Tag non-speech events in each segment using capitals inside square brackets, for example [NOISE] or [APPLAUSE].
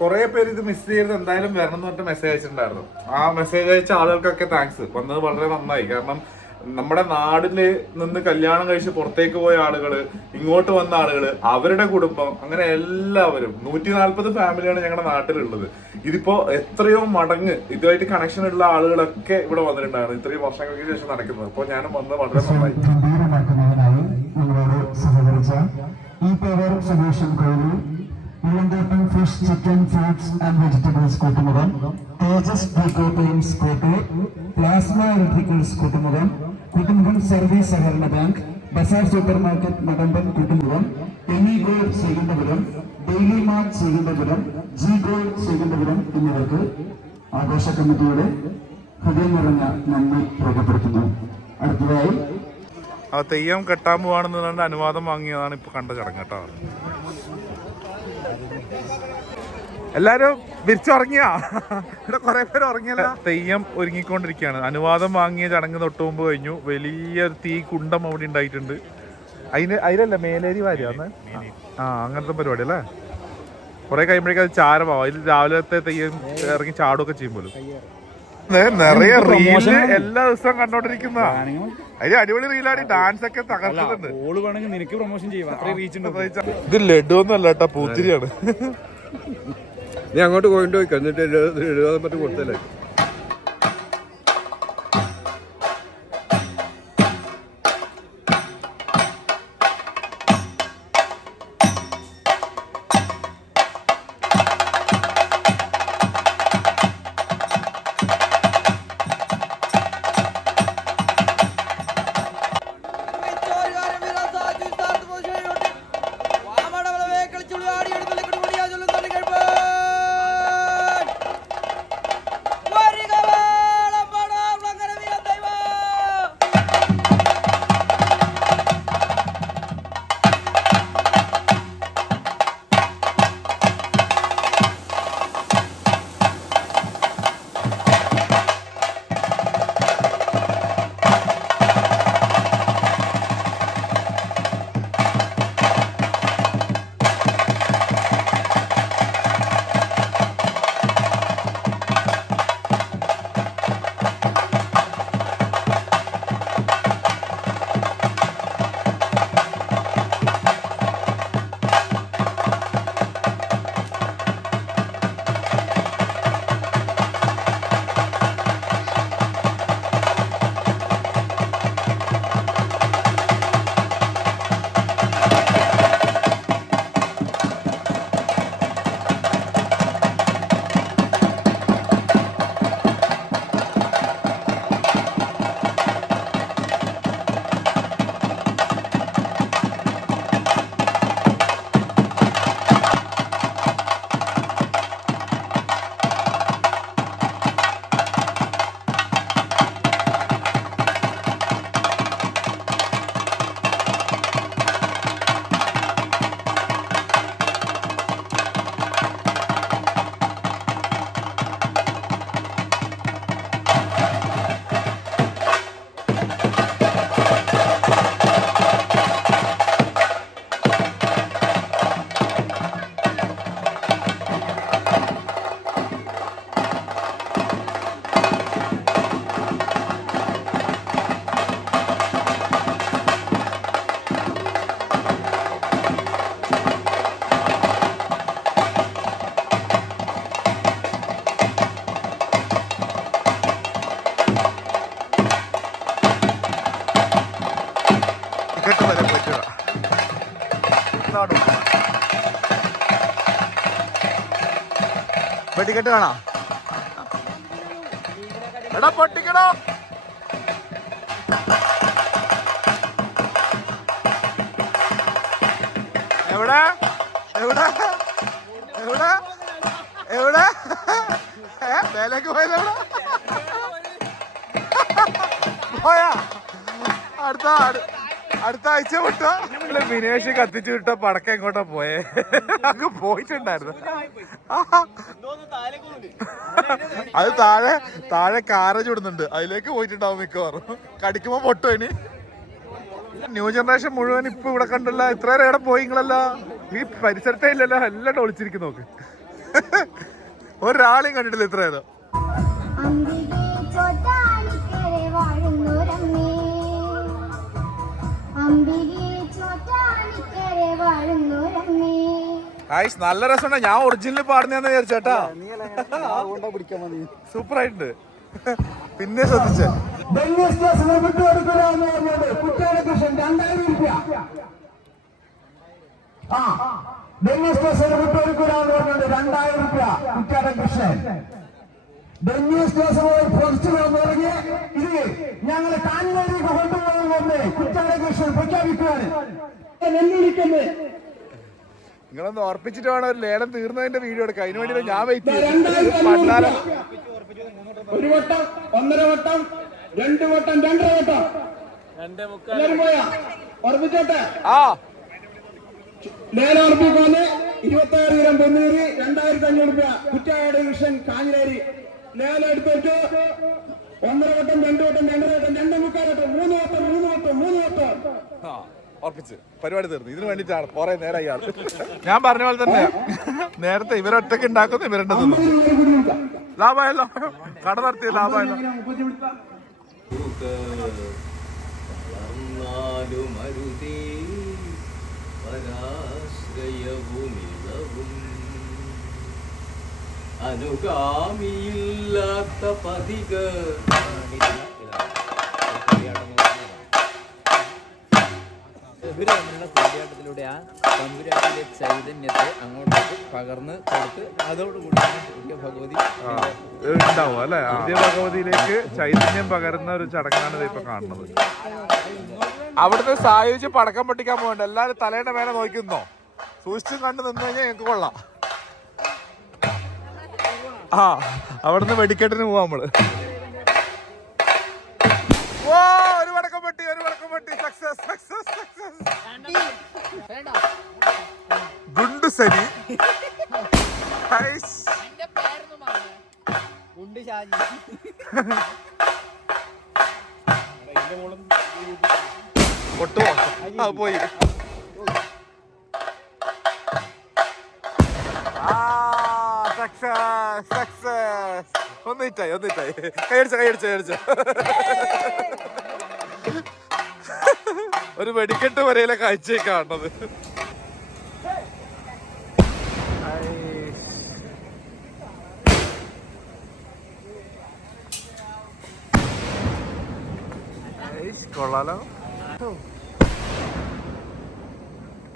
കുറെ പേര് ഇത് മിസ് ചെയ്ത് എന്തായാലും വരണം എന്ന് പറഞ്ഞിട്ട് മെസ്സേജ് അയച്ചിട്ടുണ്ടായിരുന്നു. ആ മെസ്സേജ് അയച്ച ആളുകൾക്കൊക്കെ താങ്ക്സ് വന്നത് വളരെ നന്നായി. കാരണം നമ്മുടെ നാടിൽ നിന്ന് കല്യാണം കഴിച്ച് പുറത്തേക്ക് പോയ ആളുകൾ ഇങ്ങോട്ട് വന്ന ആളുകൾ അവരുടെ കുടുംബം അങ്ങനെ എല്ലാവരും നൂറ്റി നാല്പത് ഫാമിലിയാണ് ഞങ്ങളുടെ നാട്ടിലുള്ളത്. ഇതിപ്പോ എത്രയോ മടങ്ങ് ഇതുമായിട്ട് കണക്ഷൻ ഉള്ള ആളുകളൊക്കെ ഇവിടെ വന്നിട്ടുണ്ടായിരുന്നു. ഇത്രയും വർഷങ്ങൾക്ക് ശേഷം നടക്കുന്നത്. അപ്പോൾ ഞാനും വന്നത് വളരെ നന്നായി. ഈ Ilanthottam fish chicken fruits and vegetables Koottumukham Thejas deco paints Kottoor plasma electricals Koottumukham Koottumukham service സഹകരണ ബാങ്ക് ബസാർ super market Madamban Koottumukham Amy gold Sreekandapuram daily mart Sreekandapuram G gold Sreekandapuram എന്നിവർക്ക് ആഘോഷ കമ്മിറ്റിയുടെ ഹൃദയം നിറഞ്ഞ നന്ദി രേഖപ്പെടുത്തുന്നു. അടുത്തതായി തെയ്യം കെട്ടാൻ പോവാണെന്ന് അനുവാദം വാങ്ങിയതാണ് ഇപ്പൊ കണ്ട ചടങ്ങ് കേട്ടോ. എല്ലാരും വിരിച്ചുറങ്ങിയാ? ഇവിടെ കുറെ പേര് ഉറങ്ങിയല്ല. തെയ്യം ഒരുങ്ങിക്കൊണ്ടിരിക്കുകയാണ്. അനുവാദം വാങ്ങിയ ചടങ്ങ് തൊട്ട് മുമ്പ് കഴിഞ്ഞു. വലിയൊരു തീ കുണ്ടം അവിടെ ഉണ്ടായിട്ടുണ്ട്. അതിന് അതിലല്ല മേലേരി വാരിയാന്ന് ആ അങ്ങനത്തെ പരിപാടി അല്ലേ? കുറെ കഴിയുമ്പോഴേക്കും അത് ചാരമാവും. അതിൽ രാവിലത്തെ തെയ്യം ഇറങ്ങി ചാടുകയൊക്കെ ചെയ്യുമ്പോലും നിറയെ റീൽ എല്ലാ ദിവസവും കണ്ടോണ്ടിരിക്കുന്ന അടിപൊളി റീലാണ് ഡാൻസ് ഒക്കെ തകർത്തിട്ടുണ്ട്. നിനക്ക് പ്രൊമോഷൻ ചെയ്യാം. ഇത് ലഡു ഒന്നല്ല കേട്ടാ പൂത്തിരിയാണ്. നീ അങ്ങോട്ട് പോയിട്ട് കൊണ്ടുപോയി എന്നിട്ട് എഴുതാൻ പറ്റി കൊടുത്തല്ലേ? ടിക്കറ്റ് വേണോ എടാ പൊട്ടിക്കണോ എവിടെ? എവിടെ? എവിടെ? എവിടെ? ഏ മേലേക്ക് പോയത് എവിടെ പോയാ. അടുത്ത അടു- അടുത്ത ആഴ്ച വിട്ടോ വിനേഷ് കത്തിച്ചു വിട്ട പടക്കം എങ്ങോട്ടാ പോയേ? അങ്ങ് പോയിട്ടുണ്ടായിരുന്നു. അത് താഴെ താഴെ കാര ചുടുന്നുണ്ട് അതിലേക്ക് പോയിട്ടുണ്ടാവും മിക്കവാറും. കടിക്കുമ്പോ പൊട്ടോ ഇനി. ന്യൂ ജനറേഷൻ മുഴുവൻ ഇപ്പൊ ഇവിടെ കണ്ടല്ല. ഇത്ര നേരം ഇവിടെ പോയി നിങ്ങളല്ല. ഈ പരിസരത്തെ ഇല്ലല്ലോ. എല്ലാം ഒളിച്ചിരിക്കും നോക്ക്. ഒരാളെയും കണ്ടിട്ടില്ല ഇത്ര നേരം അമ്പികെ ആയിഷ് നല്ല രസമുണ്ട്. ഞാൻ ഒറിജിനൽ പാടുന്നതെന്ന് വിചാരിച്ചേട്ടാ സൂപ്പർ ആയിട്ടുണ്ട് പിന്നെ ശ്രദ്ധിച്ചേ. രണ്ടായിരം രൂപ. കുട്ടിയുടെ കൃഷ്ണൻ. ഡെന്നിസ് ജോസഫ് പൊതിച്ചു തുടങ്ങി ഇത് ഞങ്ങളെ കാഞ്ഞിലേക്ക് കൊണ്ടുപോകുമെന്ന് കുട്ടിയുടെ കൃഷ്ണൻ പ്രഖ്യാപിക്കുകയാണ് വെല്ലുവിളിക്കുന്നത് നിങ്ങളൊന്ന് ഓർപ്പിച്ചിട്ട് വേണം ഒരു ലേലം തീർന്നതിന്റെ വീഡിയോ എടുക്കുക അതിന് വേണ്ടി ഞാൻ വെയിറ്റ് ചെയ്യും ഒരു വട്ടം ഒന്നര വട്ടം രണ്ട് വട്ടം രണ്ടര വട്ടം. എല്ലാരും പോയാ? ഉറപ്പിച്ചോട്ടെ? ആ. ലേലം ഉറപ്പിക്കാന്ന് ഇരുപത്തി ആറ് കിലോ പൊന്നൂര് രണ്ടായിരത്തി അഞ്ഞൂറ് രൂപ കുറ്റായുടെ കൃഷ്ണൻ കാഞ്ഞിലേരി ലേലം എടുത്തിട്ട് ഒന്നര വട്ടം രണ്ട് വട്ടം രണ്ടര വട്ടം രണ്ട് മുക്കാൽ വട്ടം മൂന്ന് വട്ടം മൂന്ന് വട്ടം മൂന്ന് വട്ടം. ആ, ഉറപ്പിച്ച്. പരിപാടി തീർന്നു. ഇതിന് വേണ്ടിട്ടാണ് കുറെ നേരം ഇയാൾ. ഞാൻ പറഞ്ഞ പോലെ തന്നെ നേരത്തെ ഇവരൊറ്റക്ക് ഉണ്ടാക്കുന്നു ഇവരുടെ ലാഭമായല്ലോ. കട നടത്തിയ ലാഭമായല്ലോ. അനുഗാമിയില്ലാത്ത പതിക തമ്മിലുള്ള കൂടിയാട്ടത്തിലൂടെ ആ തമ്പുരാട്ടിലെ ചൈതന്യത്തെ അങ്ങോട്ടേക്ക് പകർന്ന് കൊടുത്ത് അതോടുകൂടി പുതിയ ഭഗവതി ഉണ്ടാവും അല്ലെ? ആദ്യ ഭഗവതിയിലേക്ക് ചൈതന്യം പകരുന്ന ഒരു ചടങ്ങാണ് ഇപ്പൊ കാണുന്നത്. അവിടുത്തെ സായുജ് പടക്കം പൊട്ടിക്കാൻ പോകണ്ട. എല്ലാരും തലേന്റെ മേലെ നോക്കുന്നോ? സൂക്ഷിച്ചും കണ്ടു നിന്ന് കഴിഞ്ഞാൽ ഞങ്ങൾക്ക് കൊള്ളാം. ആ അവിടുന്ന് വെടിക്കെട്ടിന് പോവാ നമ്മൾ. ഓ ഒരു പടക്കം പൊട്ടി ഒരു പടക്കം പൊട്ടി സക്സസ് സക്സസ് സക്സസ് ഗുണ്ടു സനി. ഉണ്ട് ഷാജി. പൊട്ടുമോ ആ പോയി. സക്സസ് സക്സസ് ഒന്നിട്ടായി ഒന്നിട്ടായി. കൈയടിച്ച കൈയടിച്ച കൈയടിച്ച. ഒരു വെടിക്കെട്ട് വരയിലെ കാഴ്ചയെ കാണുന്നത്. കൊള്ളാലോ.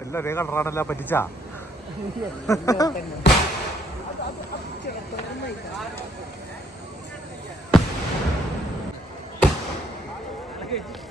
എല്ലാം ഒരേ കളറാണല്ലോ പറ്റിച്ചാ. [LAUGHS]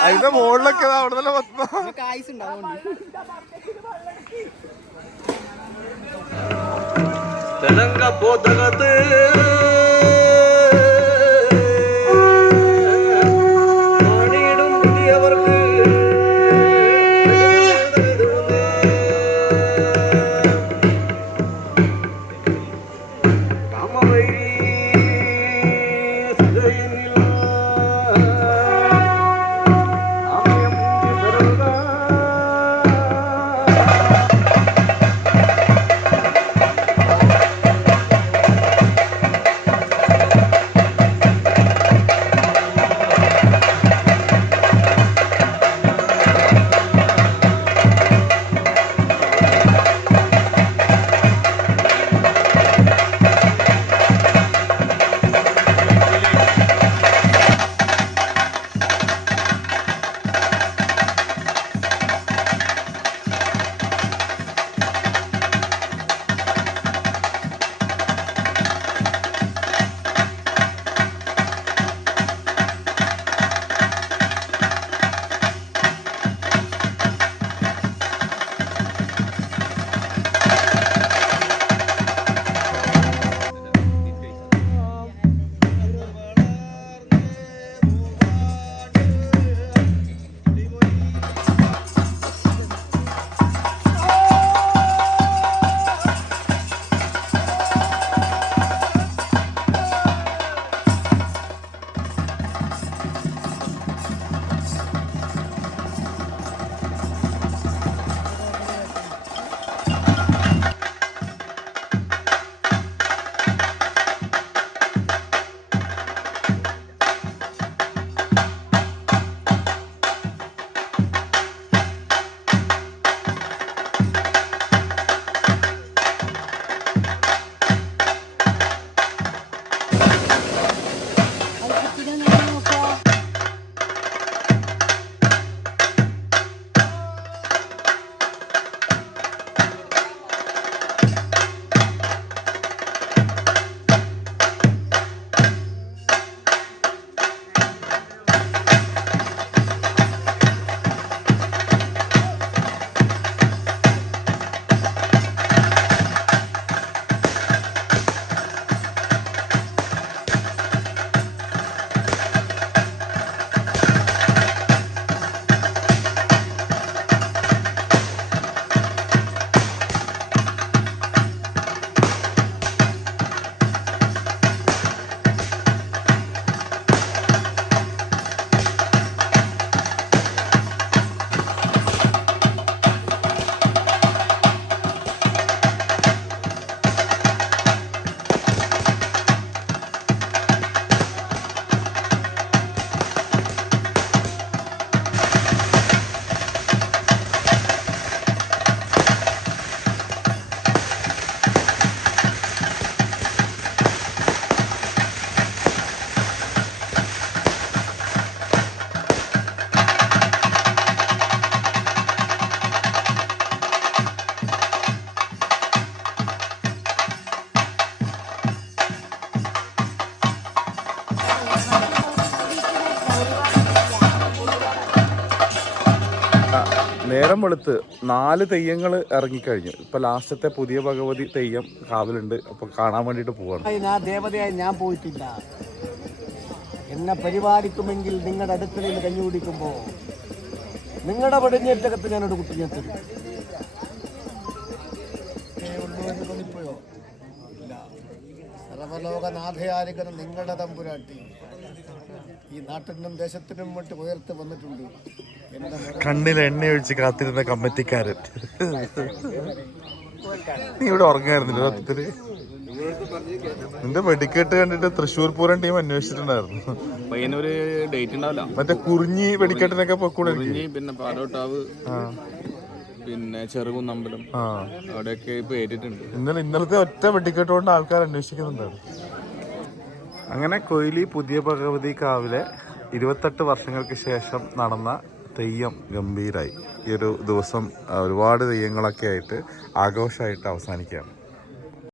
അതിന്റെ മുകളിലൊക്കെ അവിടെ തന്നെ പത്തുന്ന തെലങ്ക പോതകത്ത് നേരം വെളുത്ത് നാല് തെയ്യങ്ങൾ ഇറങ്ങിക്കഴിഞ്ഞു. ഇപ്പൊ ലാസ്റ്റത്തെ പുതിയ ഭഗവതി തെയ്യം കാവലുണ്ട്. അപ്പൊ കാണാൻ വേണ്ടിട്ട് പോവാണ്. ഞാൻ ദേവതയായി ഞാൻ പോയിട്ടില്ല. എന്നെ പരിപാലിക്കുമെങ്കിൽ നിങ്ങളുടെ അടുത്ത് നിന്ന് കഞ്ഞി കുടിക്കുമ്പോൾ നിങ്ങളുടെ പടിഞ്ഞേറ്റകത്ത് ഞാനൊരു കുട്ടിയെ തരും സർവലോകനാഥയാരികനും ഇല്ല സർവലോകനാഥയാരിക്കുന്ന നിങ്ങളുടെ തമ്പുരാട്ടി. ഈ നാട്ടിനും ദേശത്തിനും മറ്റും ഉയർത്തി വന്നിട്ടുണ്ട്. കണ്ണിൽ എണ്ണ ഒഴിച്ച് കാത്തിരുന്ന കമ്മിറ്റിക്കാരൻ. നീ ഇവിടെ ഉറങ്ങായിരുന്നില്ല സത്യത്തിൽ നിന്റെ വെടിക്കെട്ട് കണ്ടിട്ട് തൃശ്ശൂർ പൂരം ടീം അന്വേഷിച്ചിട്ടുണ്ടായിരുന്നു. പയ്യനൊരു ഡേറ്റ് ഉണ്ടാവില്ല. മറ്റേ കുറിഞ്ഞി വെടിക്കെട്ടിനൊക്കെ പൊക്കൂടെ പിന്നെ പാലോട്ടാവ് പിന്നെ ചെറുകുന്നമ്പലം. അവിടെയൊക്കെ ഇപ്പൊ ഏറ്റിട്ടുണ്ട്. ഇന്നലെ ഇന്നലത്തെ ഒറ്റ വെടിക്കെട്ട് കൊണ്ട് ആൾക്കാർ അന്വേഷിക്കുന്നുണ്ടായിരുന്നു. അങ്ങനെ കൊയിലി പുതിയ ഭഗവതി കാവിലെ ഇരുപത്തെട്ട് വർഷങ്ങൾക്ക് ശേഷം നടന്ന തെയ്യം ഗംഭീരായി. ഈ ഒരു ദിവസം ഒരുപാട് തെയ്യങ്ങളൊക്കെ ആയിട്ട് ആഘോഷമായിട്ട് അവസാനിക്കുകയാണ്.